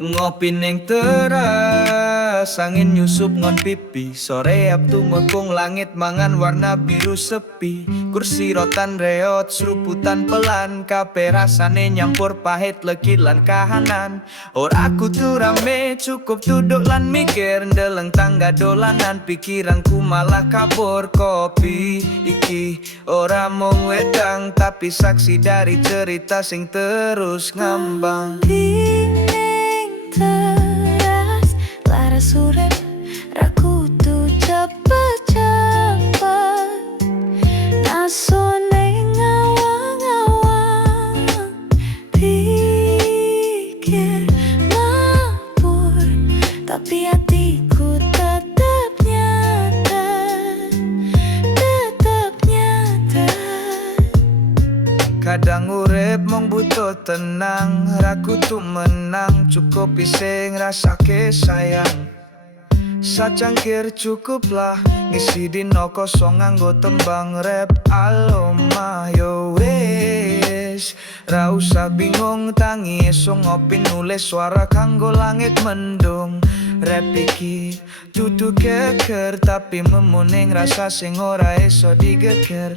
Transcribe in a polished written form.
Ngopi ning teras, angin nyusup ngon pipi. Sore abtu mekung langit mangan warna biru sepi. Kursi rotan reot, seruputan pelan. Kape rasane nyampur pahit lekit lan kahanan. Ora kudu rame, cukup duduk lan mikir. Ndeleng tangga dolanan, pikiranku malah kabur. Kopi iki ora mung wedang, tapi saksi dari cerita sing terus ngambang. Teras laras urip ra kudu cepet-cepet nasone ngawang-ngawang pikir mabur tapi hatiku tetap nyata, tetap nyata. Kadang urip mung butuh tenang, ra kudu menang, cukup iseng rasake sayang. Sacangkir cukuplah, ngisi dino kosong nganggo tembang rap aloma. Yo wis, ra usah bingung, tangi esuk ngopi nulis suara kanggo langit mendung. Rap iki dudu geger, tapi memuning rasa sing ora iso digeger.